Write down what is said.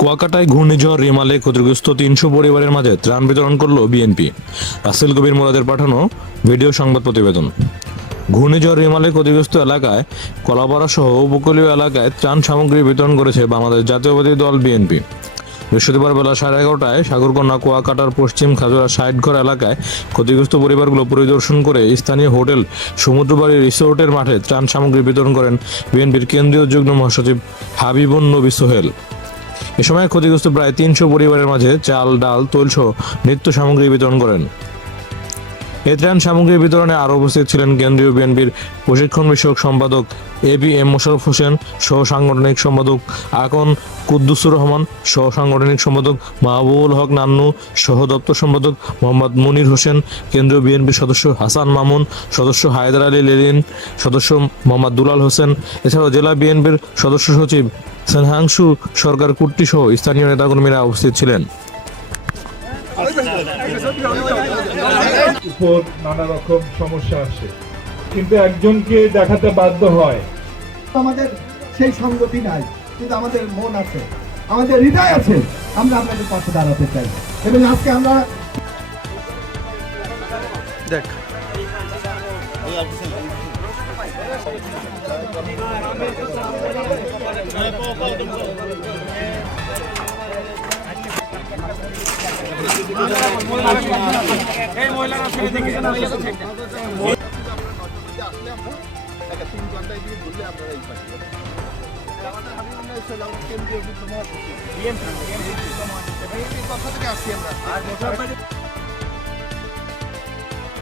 কুয়াকাটায় ঘূর্ণিঝড় রিমালে ক্ষতিগ্রস্ত 300 পরিবারের মাঝে ত্রাণ বিতরণ করল বিএনপি। রাসেল কবির মোরাদের পাঠানো ভিডিও সংবাদ প্রতিবেদন। ঘূর্ণিঝড় রিমালে ক্ষতিগ্রস্ত এলাকায় কলাপাড়া সহ উপকূলীয় এলাকায় ত্রাণ সামগ্রী বিতরণ করেছে বাংলাদেশ জাতীয়তাবাদী দল বিএনপি। বৃহস্পতিবার বেলা 11:30টায় সাগরকন্যা কুয়াকাটার পশ্চিম খাজুরা 60 ঘর এলাকায় ক্ষতিগ্রস্ত পরিবারগুলো পরিদর্শন করে স্থানীয় হোটেল সমুদ্রবাড়ি রিসোর্টের মাঠে ত্রাণ সামগ্রী বিতরণ করেন বিএনপির কেন্দ্রীয় যুগ্ম মহাসচিব হাবিবুন নবী সোহেল। এ সময় ক্ষতিগ্রস্ত প্রায় 300 পরিবারের মাঝে চাল, ডাল, তৈলসহ নিত্য সামগ্রী বিতরণ করেন। এ ত্রাণ সামগ্রী বিতরণে আরও উপস্থিত ছিলেন কেন্দ্রীয় বিএনপির প্রশিক্ষণ বিষয়ক সম্পাদক ABM মোশাররফ হোসেন, সহ সাংগঠনিক সম্পাদক আকন কুদ্দুসুর রহমান, সহ সাংগঠনিক সম্পাদক মাহবুবুল হক নান্নু, সহ দপ্তর সম্পাদক মোহাম্মদ মুনির হোসেন, কেন্দ্রীয় বিএনপির সদস্য হাসান মামুন, সদস্য হায়দার আলী লেলিন, সদস্য মোহাম্মদ দুলাল হোসেন, এছাড়াও জেলা বিএনপির সদস্য সচিব স্নেহাংশু সরকার কুট্টি সহ স্থানীয় নেতাকর্মীরা উপস্থিত ছিলেন। উপর নানা রকম সমস্যা আসে, কিন্তু একজনকে দেখাতে বাধ্য হয়। আমাদের সেই সংগতি নাই, কিন্তু আমাদের মন আছে, আমাদের হৃদয় আছে। আমরা আপনাদের পাশে দাঁড়াতে চাই এবং আজকে আমরা দেখ এই মহিলারা ছেড়ে দেখে না কেন্দ্রীয় কথা থেকে আসছি আমরা।